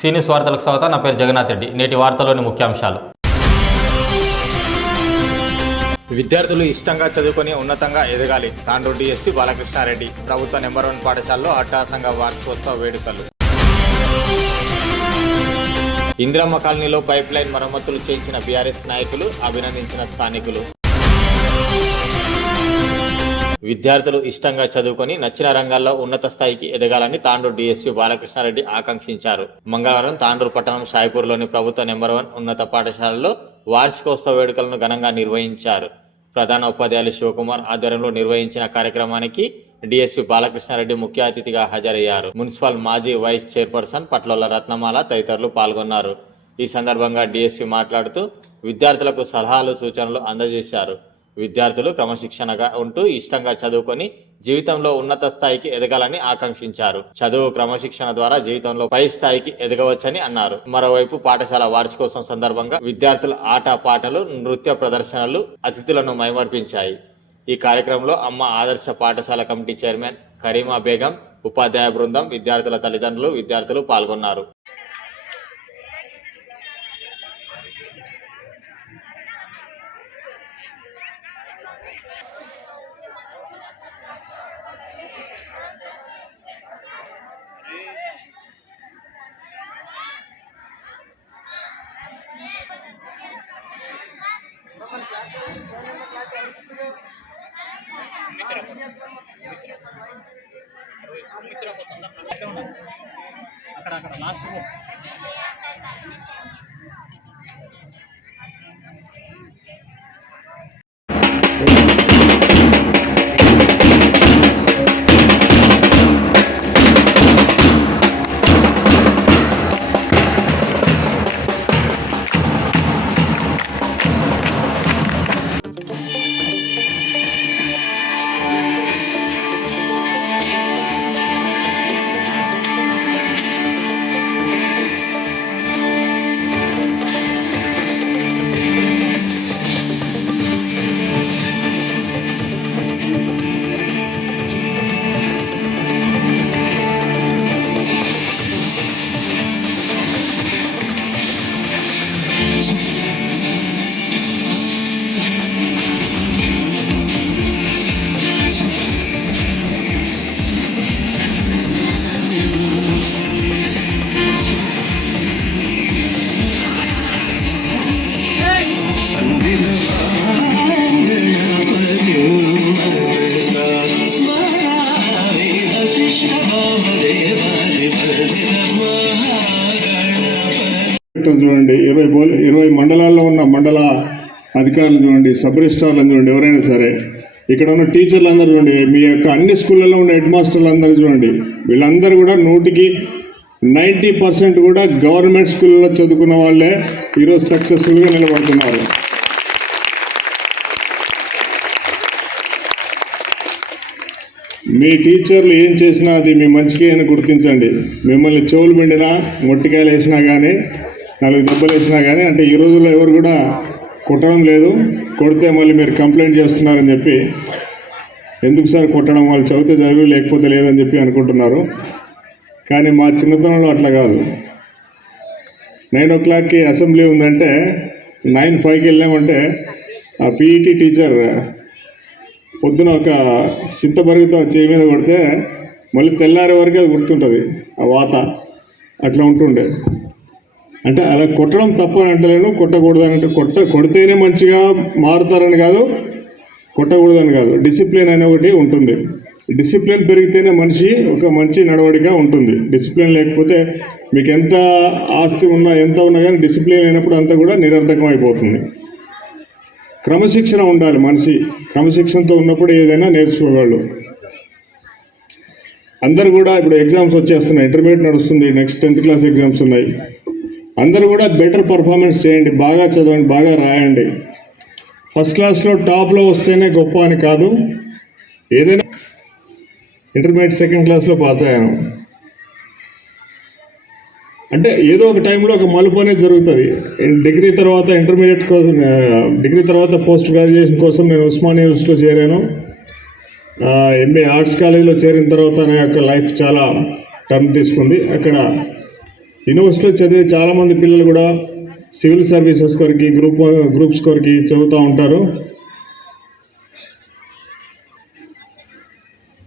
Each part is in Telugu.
సీనియస్ వార్తలకు స్వాగతం నా పేరు జగన్నాథ్ రెడ్డి. నేటి వార్తలోని ముఖ్యాంశాలు. విద్యార్థులు ఇష్టంగా చదువుకొని ఉన్నతంగా ఎదగాలి. తాండ్రు డిఎస్పీ బాలకృష్ణారెడ్డి. ప్రభుత్వ నెంబర్ వన్ పాఠశాలలో అట్టాసంగా వార్షికోత్సవ వేడుకలు. ఇందిరమ్మ కాలనీలో పైప్ లైన్ మరమ్మతులు చేయించిన బీఆర్ఎస్ నాయకులు అభినందించిన స్థానికులు. విద్యార్థులు ఇష్టంగా చదువుకొని నచ్చిన రంగాల్లో ఉన్నత స్థాయికి ఎదగాలని తాండూరు డిఎస్పీ బాలకృష్ణారెడ్డి ఆకాంక్షించారు. మంగళవారం తాండూరు పట్టణం సాయిపూర్లోని ప్రభుత్వ నెంబర్ వన్ ఉన్నత పాఠశాలలో వార్షికోత్సవ వేడుకలను ఘనంగా నిర్వహించారు. ప్రధాన ఉపాధ్యాయులు శివకుమార్ ఆధ్వర్యంలో నిర్వహించిన కార్యక్రమానికి డిఎస్పీ బాలకృష్ణారెడ్డి ముఖ్య అతిథిగా హాజరయ్యారు. మున్సిపల్ మాజీ వైస్ చైర్పర్సన్ పట్లోల రత్నమాల తదితరులు పాల్గొన్నారు. ఈ సందర్భంగా డిఎస్పీ మాట్లాడుతూ విద్యార్థులకు సలహాలు సూచనలు అందజేశారు. విద్యార్థులు క్రమశిక్షణగా ఉంటూ ఇష్టంగా చదువుకొని జీవితంలో ఉన్నత స్థాయికి ఎదగాలని ఆకాంక్షించారు. చదువు క్రమశిక్షణ ద్వారా జీవితంలో పై స్థాయికి ఎదగవచ్చని అన్నారు. మరోవైపు పాఠశాల వార్షికోత్సవం సందర్భంగా విద్యార్థుల ఆట పాటలు నృత్య ప్రదర్శనలు అతిథులను మైమర్పించాయి. ఈ కార్యక్రమంలో అమ్మ ఆదర్శ పాఠశాల కమిటీ చైర్మన్ కరీమా బేగం ఉపాధ్యాయ బృందం విద్యార్థుల తల్లిదండ్రులు విద్యార్థులు పాల్గొన్నారు. ఇరవై పోలీ ఇరవై మండలాల్లో ఉన్న మండల అధికారులు చూడండి సబ్ రిజిస్ట్రార్లను చూడండి ఎవరైనా సరే. ఇక్కడ ఉన్న టీచర్లు అందరూ చూడండి మీ యొక్క అన్ని స్కూళ్ళల్లో ఉన్న హెడ్ మాస్టర్లు అందరూ చూడండి. వీళ్ళందరూ కూడా నూటికి నైంటీ పర్సెంట్ కూడా గవర్నమెంట్ స్కూల్లో చదువుకున్న వాళ్ళే ఈరోజు సక్సెస్ఫుల్గా నిలబడుతున్నారు. మీ టీచర్లు ఏం చేసినా అది మీ మంచికే అని గుర్తించండి. మిమ్మల్ని చెవులు పిండినా మొట్టికాయలు వేసినా కానీ నాలుగు దెబ్బలు వేసినా కానీ అంటే ఈ రోజుల్లో ఎవరు కూడా కొట్టడం లేదు. కొడితే మళ్ళీ మీరు కంప్లైంట్ చేస్తున్నారని చెప్పి ఎందుకు సార్ కొట్టడం? వాళ్ళు చదివితే చదివి లేకపోతే లేదని చెప్పి అనుకుంటున్నారు. కానీ మా చిన్నతనంలో అట్లా కాదు. నైన్ ఓ క్లాక్కి అసెంబ్లీ ఉందంటే నైన్ ఫైవ్కి వెళ్ళామంటే ఆ పీఈటీ టీచర్ పొద్దున ఒక చింతబరుగుతో చేయి మీద కొడితే మళ్ళీ తెల్లారే వరకు అది గుర్తుంటుంది ఆ వాత. అట్లా ఉంటుండే. అంటే అలా కొట్టడం తప్పని అంటలేను కొట్టకూడదని అంటే కొట్ట కొడితేనే మంచిగా మారుతారని కాదు కొట్టకూడదని కాదు. డిసిప్లిన్ అనే ఒకటి ఉంటుంది. డిసిప్లిన్ పెరిగితేనే మనిషి ఒక మంచి నడవడిక ఉంటుంది. డిసిప్లిన్ లేకపోతే మీకు ఎంత ఆస్తి ఉన్నా ఎంత ఉన్నా కానీ డిసిప్లిన్ అయినప్పుడు అంతా కూడా నిరర్థకం అయిపోతుంది. క్రమశిక్షణ ఉండాలి మనిషి. క్రమశిక్షణతో ఉన్నప్పుడు ఏదైనా నేర్చుకోగలడు. అందరు కూడా ఇప్పుడు ఎగ్జామ్స్ వచ్చేస్తున్నాయి. ఇంటర్మీడియట్ నడుస్తుంది. నెక్స్ట్ టెన్త్ క్లాస్ ఎగ్జామ్స్ ఉన్నాయి. అందరూ కూడా బెటర్ పర్ఫార్మెన్స్ చేయండి బాగా చదవండి బాగా రాయండి. ఫస్ట్ క్లాస్లో టాప్లో వస్తేనే గొప్ప అని కాదు. ఏదైనా ఇంటర్మీడియట్ సెకండ్ క్లాస్లో పాస్ అయ్యాను. అంటే ఏదో ఒక టైంలో ఒక మలుపు అనేది జరుగుతుంది. డిగ్రీ తర్వాత ఇంటర్మీడియట్ కోసం డిగ్రీ తర్వాత పోస్ట్ గ్రాడ్యుయేషన్ కోసం నేను ఉస్మాన్ యూనివర్సిటీలో చేరాను. ఎంఏ ఆర్ట్స్ కాలేజీలో చేరిన తర్వాత నా యొక్క లైఫ్ చాలా టర్న్ తీసుకుంది. అక్కడ యూనివర్సిటీలో చదివే చాలామంది పిల్లలు కూడా సివిల్ సర్వీసెస్ కొరికి గ్రూప్ గ్రూప్స్ కొరికి చదువుతూ ఉంటారు.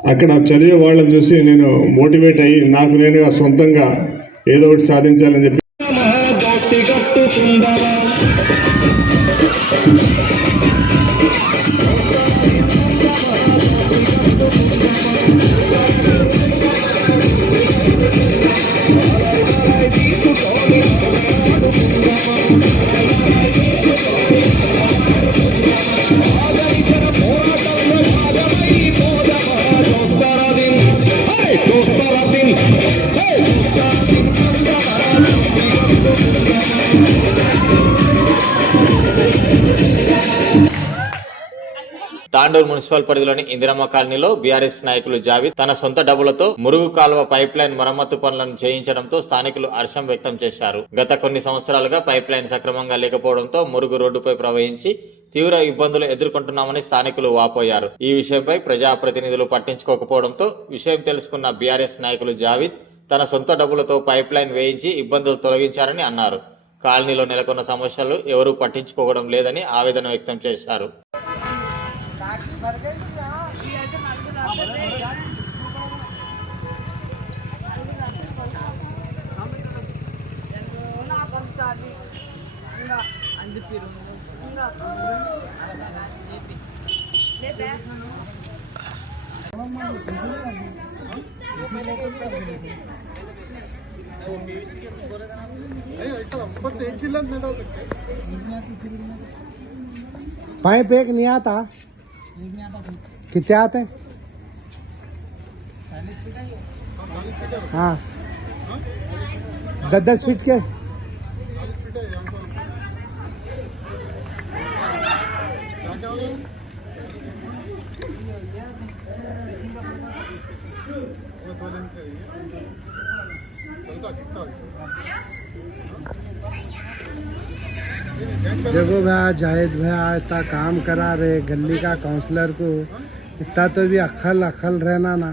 అక్కడ చదివే వాళ్ళని చూసి నేను మోటివేట్ అయ్యి నాకు నేనుగా సొంతంగా ఏదో ఒకటి సాధించాలని చెప్పి తాండూరు మున్సిపల్ పరిధిలోని ఇందిరమ్మ కాలనీలో బీఆర్ఎస్ నాయకులు జావీద్ తన సొంత డబ్బులతో మురుగు కాలువ పైప్ లైన్ మరమ్మతు పనులను చేయించడంతో స్థానికులు హర్షం వ్యక్తం చేశారు. గత కొన్ని సంవత్సరాలుగా పైప్ లైన్ సక్రమంగా లేకపోవడంతో మురుగు రోడ్డుపై ప్రవహించి తీవ్ర ఇబ్బందులు ఎదుర్కొంటున్నామని స్థానికులు వాపోయారు. ఈ విషయంపై ప్రజాప్రతినిధులు పట్టించుకోకపోవడంతో విషయం తెలుసుకున్న బీఆర్ఎస్ నాయకులు జావీద్ తన సొంత డబ్బులతో పైప్ లైన్ వేయించి ఇబ్బందులు తొలగించారని అన్నారు. కాలనీలో నెలకొన్న సమస్యలు ఎవరూ పట్టించుకోవడం లేదని ఆవేదన వ్యక్తం చేశారు. पाइप एक नहीं आता कितने आते हैं? हाँ। दस दस फीट के? देखो भैया जाहिद भैया इतना काम करा रहे, गली का काउंसलर को। इतना तो भी अक्ल अक्ल रहना ना।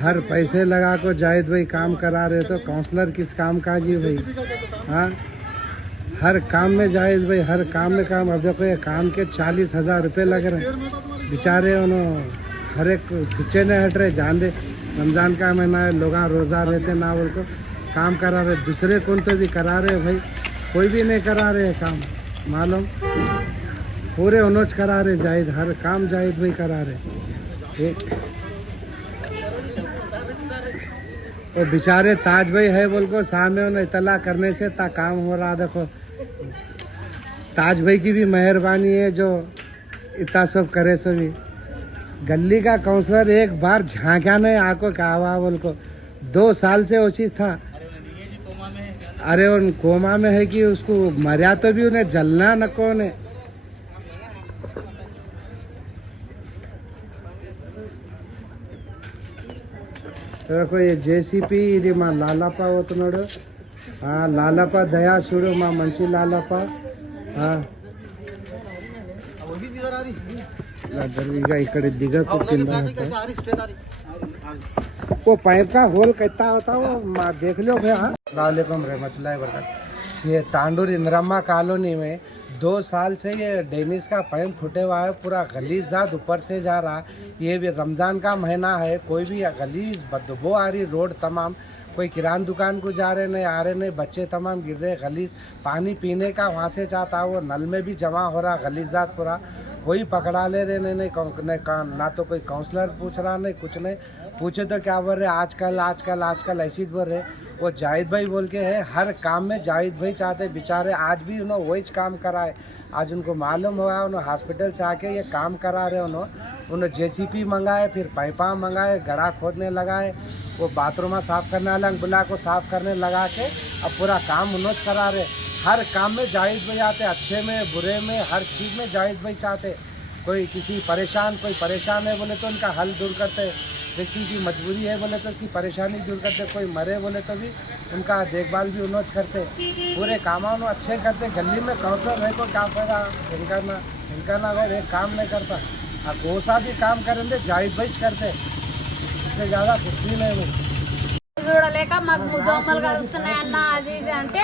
हर पैसे लगा को जाहिद भाई काम करा रहे तो काउंसलर किस काम का जी भाई? हाँ? हर काम में जाहिद भाई, हर काम में काम। अब देखो ये काम के चालीस हज़ार रुपये लग रहे हैं। बेचारे उन्होंने हर एक पीछे नहीं हट रहे जान दे, रमज़ान का महीना है, लोग रोज़ा रहते ना, बोल को। काम करा रहे दूसरे कौन तो भी करा रहे भाई? कोई भी नहीं करा रहे काम, मालूम? पूरे अनोज करा रहे जाहिद हर काम जाहिद भाई करा रहे वो बेचारे ताज भाई है बोल को सामने उन्हें इतला करने से ता काम हो रहा देखो। ताज भाई की भी मेहरबानी है जो इतना सब करे, सभी। गली का काउंसलर एक बार झांका नहीं आको कहा बोल को। दो साल से उसी था। अरे उन कोमा में है कि उसको मरिया तो भी उन्हें जलना न को उन्हें देखो ये జేసీపీ ఇది మా లాలప్ప అవుతున్నాడు ఆ, లాలప్ప దయా చూడు మా మంచి లాలప్ప ఆ. ఇక ఇక్కడ దిగకు కింద वो पाइप का होल कितना होता है वो देख लो भैया। वबरकातुहू ये तांडूर इंद्रामा कॉलोनी में दो साल से ये डेनिस का पाइप फूटे हुआ है, पूरा गलीजात ऊपर से जा रहा ये भी रमज़ान का महीना है, कोई भी गलीज बदबू आ रही, रोड तमाम कोई किरान दुकान को जा रहे, नहीं आ रहे, नहीं, बच्चे तमाम गिर रहे, गलीज, पानी पीने का वहाँ से जाता वो नल में भी जमा हो रहा गलीजात पूरा कोई पकड़ा ले रहे, नहीं नहीं नहीं ना तो कोई काउंसलर पूछ रहा, नहीं, कुछ नहीं। पूछे तो क्या बोल रहे, आजकल आजकल आजकल ऐसी बोल रहे। वो जाहिद भाई बोल के है, हर काम में जाहिद भाई चाहते बेचारे आज भी उन्होंने वही काम कराए। आज उनको मालूम हुआ, उन्होंने हॉस्पिटल से आके ये काम करा रहे उन्होंने। उन्होंने जेसीपी मंगाए, फिर पाइपा मंगाए, गड़ा खोदने लगाए, वो बाथरूम साफ़ करने वाला बुला को साफ़ करने लगा के अब पूरा काम उन्होंने करा रहे। हर काम में जाहिद भाई आते, अच्छे में, बुरे में, हर चीज़ में जाहिद भाई चाहते। कोई किसी परेशान, कोई परेशान है बोले तो उनका हल दूर करते। किसी की मजबूरी है बोले तो उसकी परेशानी दूर करते। कोई मरे बोले तो भी उनका देखभाल भी उन्होंने करते। पूरे काम उन्होंने अच्छे करते। गली में काउंटर रहे को क्या फ़ायदा? इनका ना इनका ना अगर एक काम नहीं करता। अब कोसा भी काम करेंगे जाहिद भाई करते इससे ज़्यादा कुछ भी नहीं भाई చూడలేక మాకు దోమలు కలుస్తున్నాయి అన్న అది ఇది అంటే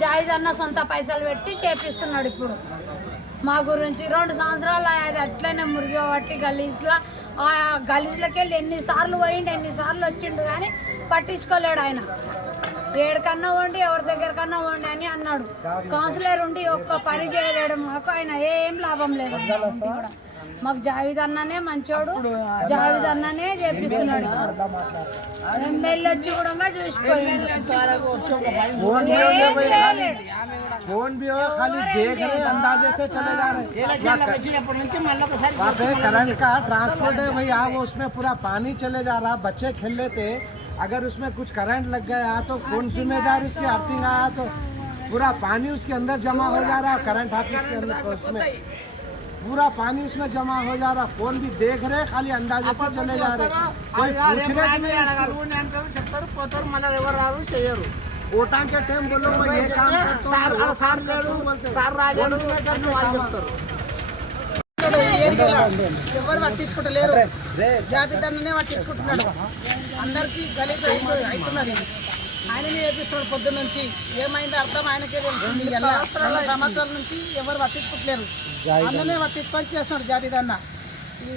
జాయిద్ అన్న సొంత పైసలు పెట్టి చేపిస్తున్నాడు ఇప్పుడు మా గురించి రెండు సంవత్సరాలు అది అట్లనే మురిగి పట్టి గలీజ్లో ఆ గలీజ్లకి వెళ్ళి ఎన్నిసార్లు పోయిండు ఎన్నిసార్లు వచ్చిండు కానీ పట్టించుకోలేడు ఆయన ఏడికన్నా వండి ఎవరి దగ్గరకన్నా వండి అని అన్నాడు కౌన్సిలర్ ఉండి ఒక్క పని చేయలేడు మాకు ఆయన ఏం లాభం లేదు ఆయన ఉండి కూడా మాకు జావిద్ అన్ననే మంచోడు జావిద్ అన్ననే చేపిస్తున్నాడు ఎమ్మెల్యే వచ్చి కూడా చూసిపోయిండు फोन भी ఏం हो गया खाली చేయలేడు. फोन भी हो खाली देख रहे अंदाजे से चले जा रहे हैं वहाँ पे करंट का ट्रांसपोर्ट है भैया वो उसमें पूरा पानी चले जा रहा बच्चे खेल लेते अगर उसमें कुछ करंट लग गया तो कौन जिम्मेदार उसकी अर्थिंग आया तो पूरा पानी उसके अंदर जमा हो जा रहा करंट ऑफिस के अंदर उसमें पूरा पानी उसमें जमा हो जा रहा फोन भी देख रहे खाली अंदाजे से चले जा रहे कोई पूछ रहे कि नहीं इसको? చెప్తారు పోతారు మళ్ళీ ఎవరు రారు చేయరు वोटां के टाइम बोलो मैं ये काम करता हूँ, సార్ वो సార్ काम లేడు करता हूँ बोलते हैं। సార్ రాలేడు वोट में करते అని వాళ్ళు काम చెప్తారు ఎవరు పట్టించుకుంటలేరు జాబితానే పట్టించుకుంటున్నాడు అందరికీ గలీజ్ అయిపో- అవుతున్నది ఆయననే చేపిస్తున్నాడు పొద్దున్న నుంచి ఏమైందో అర్థం ఆయనకే తెలుస్తుంది ఎలా రెండు సంవత్సరాల నుంచి ఎవరు పట్టించుకుంటలేరు అందరినీ పట్టించుకొని చేస్తున్నాడు జాబితా అన్న. ఈ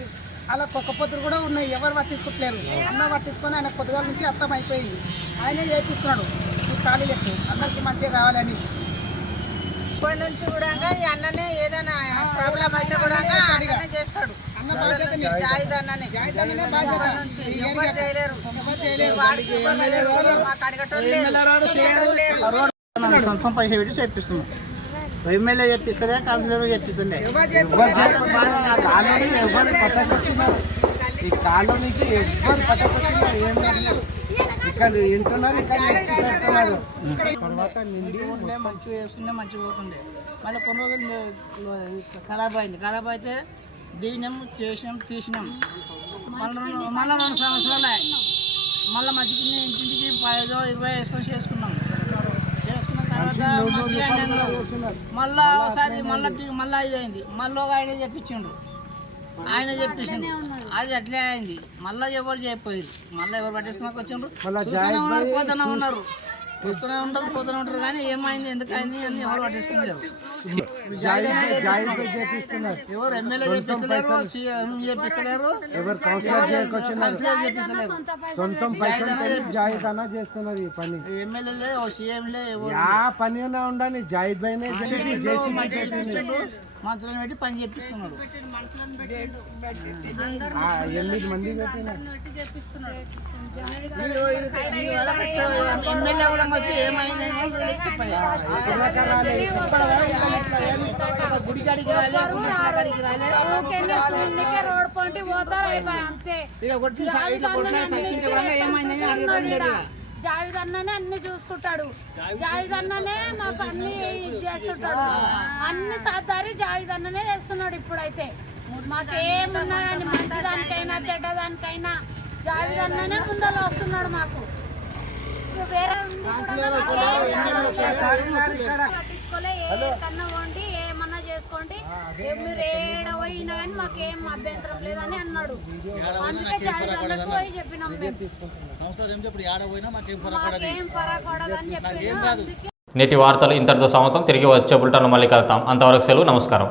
అలా కుక్క పొత్తులు కూడా ఉన్నాయి ఎవరు పట్టించుకుంటలేరు. అన్న పట్టించుకొని ఆయన పొద్దుగాల నుంచి అర్థం అయిపోయింది. ఆయనే చేపిస్తున్నాడు ఈ ఖాళీలకు అందరికీ మంచిగా కావాలని ఇప్పటి నుంచి కూడా ఈ అన్ననే ఏదైనా ప్రాబ్లం అయితే కూడా అన్ననే చేస్తాడు. సొంతం పైసలు పెట్టి చేపిస్తున్నాం ఎమ్మెల్యే చెప్పిస్తారే కౌన్సిలర్ చెప్పిస్తుండే? కాలనీ ఎవరు పట్టకొచ్చినారు ఈ కాలనీకి ఎవరు పట్టకొచ్చినారు ఏం. ఇక్కడ వింటున్నారు ఇక్కడ పెడుతున్నారు తర్వాత నిండి ఉండే మంచిగా చేస్తుండే మంచిగా పోతుండే. మళ్ళీ కొన్ని రోజులు ఖరాబ్ అయింది. ఖరాబ్ అయితే దిగినాం చేసినాం తీసినాం. మళ్ళీ రెండు మళ్ళీ రెండు సంవత్సరాలే. మళ్ళీ మంచిగా ఇంటింటికి ఐదో ఇరవై వేసుకొని చేసుకున్నాం చేసుకున్న తర్వాత మంచిగా అయింది. మళ్ళా ఒకసారి మళ్ళీ మళ్ళీ ఇది అయింది. మళ్ళీ ఒక ఆయన చెప్పించిండు. ఆయన చెప్పించిండు. అది అట్లే అయింది. మళ్ళీ ఎవరు చెప్పలేదు మళ్ళీ ఎవరు పట్టేసుకున్నాక వచ్చిండ్రు? ఉన్నారు. చూస్తూనే ఉంటారు పోతూనే ఉంటారు కానీ ఏమైంది ఎందుకు అయింది అని ఎవరు పట్టించుకుంటారు ఎవరు ఎమ్మెల్యే సీఎం ఎవరు కౌన్సిలర్ సొంతం ఈ పని. ఎమ్మెల్యేలే ఓ సీఎంలే ఎవరు? యా పని ఉండని జాయిద్ బైనే చేసి మంత్రులను పెట్టి పని చేపిస్తున్నాడు. ఆ, ఎనిమిది మంది ఎమ్మెల్యే కూడా వచ్చి ఏమైంది రాలేదు. గుడి కాడికి రాలే గుడి కాడికి రాలే. ఊరికేనే శూన్యకే రోడ్ పొంటి పోతారు అయిపోయి అంతే. ఇక కొట్టి ఇట్లా కొట్టిన సైకిల్ కూడా ఏమైంది అని అడగడం లేదు ఇక. జావిద్ అన్ననే అన్ని చూసుకుంటాడు. జావిద్ అన్ననే మాకు అన్ని ఇది చేస్తుంటాడు. అన్ని సాధారి జావిద్ అన్ననే చేస్తున్నాడు ఇప్పుడైతే. మాకేమున్నా కానీ మంచిదానికైనా చెడ్డదానికైనా జావిద్ అన్ననే ముందర వస్తున్నాడు మాకు. వేరే పట్టించుకోలే ఏ కన్నా వండి ఏమన్నా మీరు ఏడవైనా కానీ మాకేం అభ్యంతరం లేదని అన్నాడు. అందుకే జావిద్ అన్నకు పోయి చెప్పినాం మేము. మాకేం పరపడదని చెప్పినాం నేటి వార్తలు ఇంతటితో సమతం తిరిగి వచ్చే బులెటిన్ మళ్ళీ కలుతాం అంతవరకు సెలవు నమస్కారం.